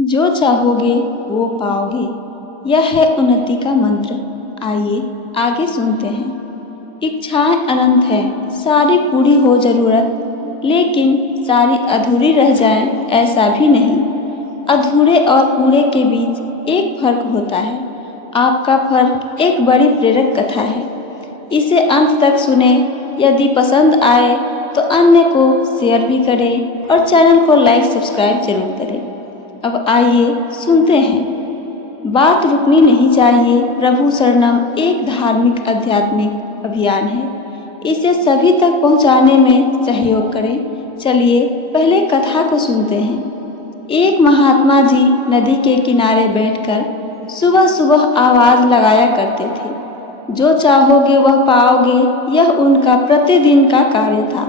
जो चाहोगे वो पाओगे, यह है उन्नति का मंत्र। आइए आगे सुनते हैं। इच्छाएं अनंत हैं, सारी पूरी हो जरूरत, लेकिन सारी अधूरी रह जाएं, ऐसा भी नहीं। अधूरे और पूरे के बीच एक फर्क होता है। आपका फर्क एक बड़ी प्रेरक कथा है। इसे अंत तक सुने। यदि पसंद आए तो अन्य को शेयर भी करें और चैनल को लाइक सब्सक्राइब जरूर करें। अब आइए सुनते हैं। बात रुकनी नहीं चाहिए। प्रभु शरणम एक धार्मिक आध्यात्मिक अभियान है। इसे सभी तक पहुंचाने में सहयोग करें। चलिए पहले कथा को सुनते हैं। एक महात्मा जी नदी के किनारे बैठकर सुबह सुबह आवाज लगाया करते थे। जो चाहोगे वह पाओगे, यह उनका प्रतिदिन का कार्य था।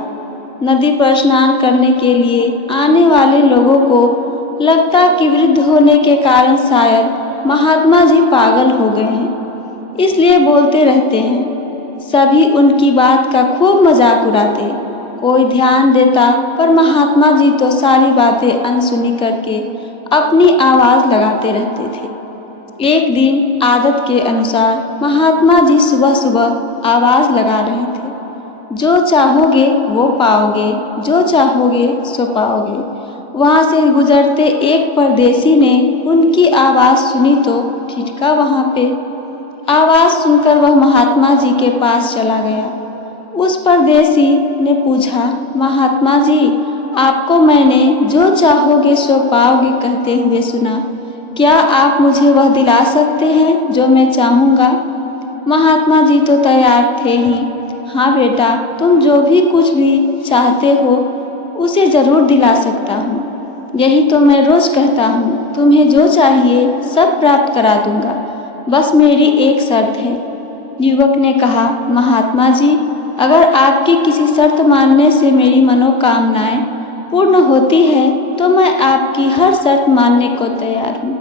नदी पर स्नान करने के लिए आने वाले लोगों को लगता कि वृद्ध होने के कारण शायद महात्मा जी पागल हो गए हैं, इसलिए बोलते रहते हैं। सभी उनकी बात का खूब मजाक उड़ाते। कोई ध्यान देता, पर महात्मा जी तो सारी बातें अनसुनी करके अपनी आवाज लगाते रहते थे। एक दिन आदत के अनुसार महात्मा जी सुबह सुबह आवाज लगा रहे थे। जो चाहोगे वो पाओगे, जो चाहोगे सो पाओगे। वहाँ से गुजरते एक परदेसी ने उनकी आवाज़ सुनी तो ठिठका वहाँ पे। आवाज़ सुनकर वह महात्मा जी के पास चला गया। उस परदेसी ने पूछा, महात्मा जी, आपको मैंने जो चाहोगे सो पाओगे कहते हुए सुना। क्या आप मुझे वह दिला सकते हैं जो मैं चाहूँगा? महात्मा जी तो तैयार थे ही। हाँ बेटा, तुम जो भी कुछ भी चाहते हो उसे ज़रूर दिला सकता हूँ। यही तो मैं रोज कहता हूँ, तुम्हें जो चाहिए सब प्राप्त करा दूंगा, बस मेरी एक शर्त है। युवक ने कहा, महात्मा जी, अगर आपकी किसी शर्त मानने से मेरी मनोकामनाएं पूर्ण होती है तो मैं आपकी हर शर्त मानने को तैयार हूँ।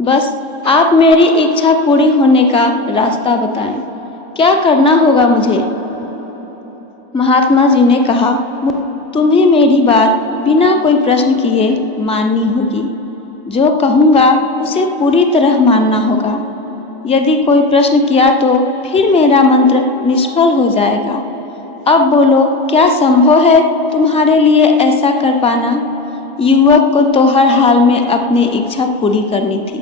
बस आप मेरी इच्छा पूरी होने का रास्ता बताएं। क्या करना होगा मुझे? महात्मा जी ने कहा, तुम्हें मेरी बात बिना कोई प्रश्न किए माननी होगी। जो कहूँगा उसे पूरी तरह मानना होगा। यदि कोई प्रश्न किया तो फिर मेरा मंत्र निष्फल हो जाएगा। अब बोलो, क्या संभव है तुम्हारे लिए ऐसा कर पाना? युवक को तो हर हाल में अपनी इच्छा पूरी करनी थी,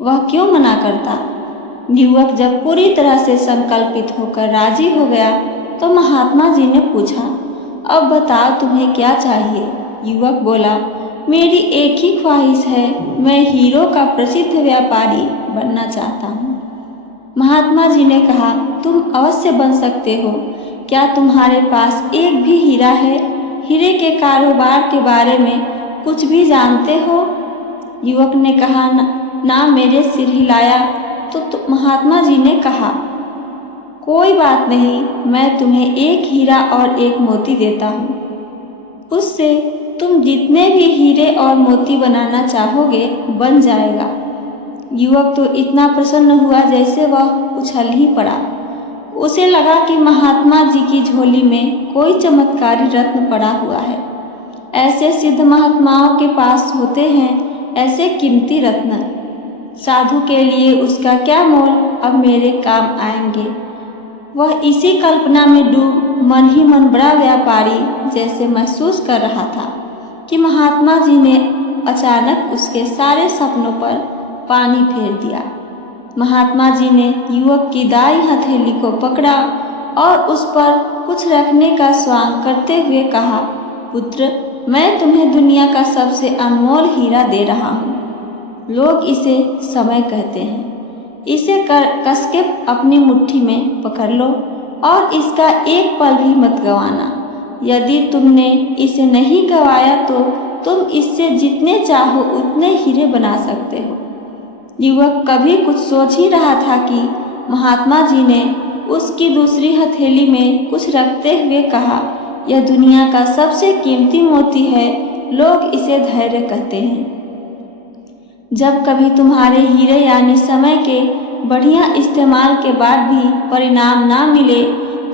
वह क्यों मना करता? युवक जब पूरी तरह से संकल्पित होकर राजी हो गया तो महात्मा जी ने पूछा, अब बताओ तुम्हें क्या चाहिए? युवक बोला, मेरी एक ही ख्वाहिश है, मैं हीरो का प्रसिद्ध व्यापारी बनना चाहता हूँ। महात्मा जी ने कहा, तुम अवश्य बन सकते हो। क्या तुम्हारे पास एक भी हीरा है? हीरे के कारोबार के बारे में कुछ भी जानते हो? युवक ने कहा, ना मेरे सिर हिलाया तो महात्मा जी ने कहा, कोई बात नहीं, मैं तुम्हें एक हीरा और एक मोती देता हूँ। उससे तुम जितने भी हीरे और मोती बनाना चाहोगे बन जाएगा। युवक तो इतना प्रसन्न हुआ जैसे वह उछल ही पड़ा। उसे लगा कि महात्मा जी की झोली में कोई चमत्कारी रत्न पड़ा हुआ है। ऐसे सिद्ध महात्माओं के पास होते हैं ऐसे कीमती रत्न। साधु के लिए उसका क्या मोल अब मेरे काम आएंगे। वह इसी कल्पना में डूब मन ही मन बड़ा व्यापारी जैसे महसूस कर रहा था कि महात्मा जी ने अचानक उसके सारे सपनों पर पानी फेर दिया। महात्मा जी ने युवक की दाई हथेली को पकड़ा और उस पर कुछ रखने का स्वांग करते हुए कहा, पुत्र, मैं तुम्हें दुनिया का सबसे अनमोल हीरा दे रहा हूँ। लोग इसे समय कहते हैं। इसे कस के अपनी मुट्ठी में पकड़ लो और इसका एक पल भी मत गंवाना। यदि तुमने इसे नहीं गंवाया तो तुम इससे जितने चाहो उतने हीरे बना सकते हो। युवक कभी कुछ सोच ही रहा था कि महात्मा जी ने उसकी दूसरी हथेली में कुछ रखते हुए कहा, यह दुनिया का सबसे कीमती मोती है, लोग इसे धैर्य कहते हैं। जब कभी तुम्हारे हीरे यानी समय के बढ़िया इस्तेमाल के बाद भी परिणाम ना मिले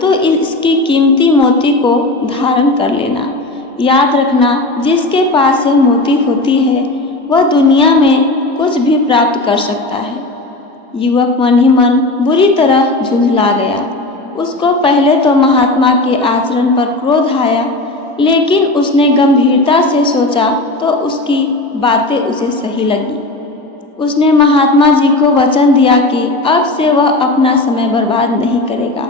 तो इसकी कीमती मोती को धारण कर लेना। याद रखना, जिसके पास यह मोती होती है वह दुनिया में कुछ भी प्राप्त कर सकता है। युवक मन ही मन बुरी तरह झुंझला गया। उसको पहले तो महात्मा के आचरण पर क्रोध आया, लेकिन उसने गंभीरता से सोचा तो उसकी बातें उसे सही लगी। उसने महात्मा जी को वचन दिया कि अब से वह अपना समय बर्बाद नहीं करेगा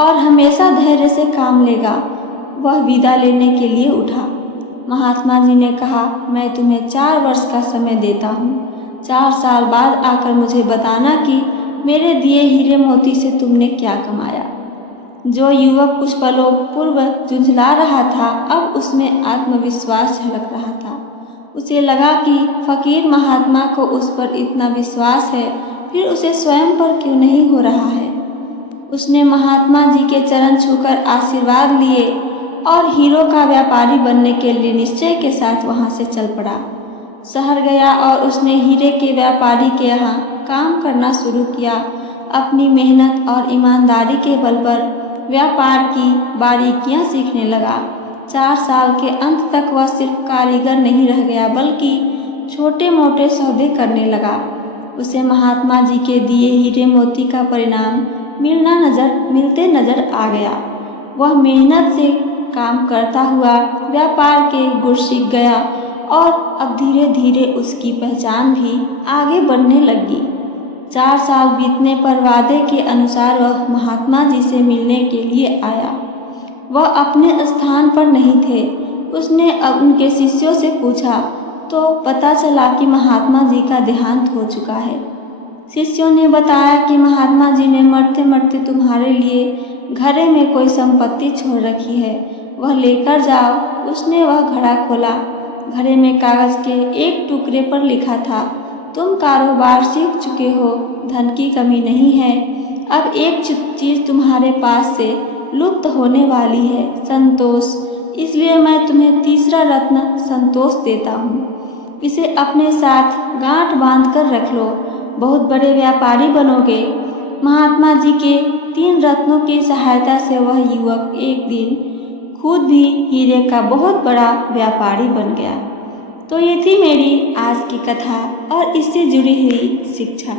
और हमेशा धैर्य से काम लेगा। वह विदा लेने के लिए उठा। महात्मा जी ने कहा, मैं तुम्हें 4 वर्ष का समय देता हूँ। 4 साल बाद आकर मुझे बताना कि मेरे दिए हीरे मोती से तुमने क्या कमाया। जो युवक कुछ पलों पूर्व झुंझला रहा था, अब उसमें आत्मविश्वास झलक रहा था। उसे लगा कि फकीर महात्मा को उस पर इतना विश्वास है, फिर उसे स्वयं पर क्यों नहीं हो रहा है। उसने महात्मा जी के चरण छूकर आशीर्वाद लिए और हीरो का व्यापारी बनने के लिए निश्चय के साथ वहां से चल पड़ा। शहर गया और उसने हीरे के व्यापारी के यहाँ काम करना शुरू किया। अपनी मेहनत और ईमानदारी के बल पर व्यापार की बारीकियां सीखने लगा। 4 साल के अंत तक वह सिर्फ कारीगर नहीं रह गया, बल्कि छोटे मोटे सौदे करने लगा। उसे महात्मा जी के दिए हीरे मोती का परिणाम मिलते नजर आ गया। वह मेहनत से काम करता हुआ व्यापार के गुर सीख गया और अब धीरे धीरे उसकी पहचान भी आगे बढ़ने लगी। 4 साल बीतने पर वादे के अनुसार वह महात्मा जी से मिलने के लिए आया। वह अपने स्थान पर नहीं थे। उसने अब उनके शिष्यों से पूछा तो पता चला कि महात्मा जी का देहांत हो चुका है। शिष्यों ने बताया कि महात्मा जी ने मरते मरते तुम्हारे लिए घड़े में कोई संपत्ति छोड़ रखी है, वह लेकर जाओ। उसने वह घड़ा खोला। घड़े में कागज के एक टुकड़े पर लिखा था, तुम कारोबार सीख चुके हो, धन की कमी नहीं है। अब एक चीज तुम्हारे पास से लुप्त होने वाली है, संतोष। इसलिए मैं तुम्हें तीसरा रत्न संतोष देता हूँ। इसे अपने साथ गांठ बांध कर रख लो, बहुत बड़े व्यापारी बनोगे। महात्मा जी के 3 रत्नों की सहायता से वह युवक एक दिन खुद भी हीरे का बहुत बड़ा व्यापारी बन गया। तो ये थी मेरी आज की कथा और इससे जुड़ी हुई शिक्षा।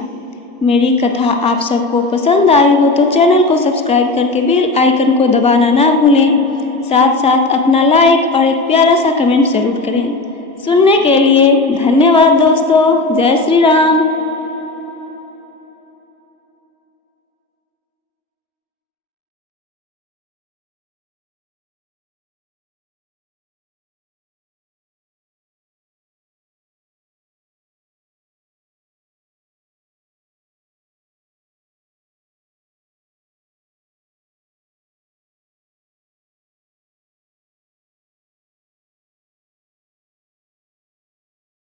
मेरी कथा आप सबको पसंद आई हो तो चैनल को सब्सक्राइब करके बेल आइकन को दबाना ना भूलें। साथ साथ अपना लाइक और एक प्यारा सा कमेंट जरूर करें। सुनने के लिए धन्यवाद दोस्तों। जय श्री राम।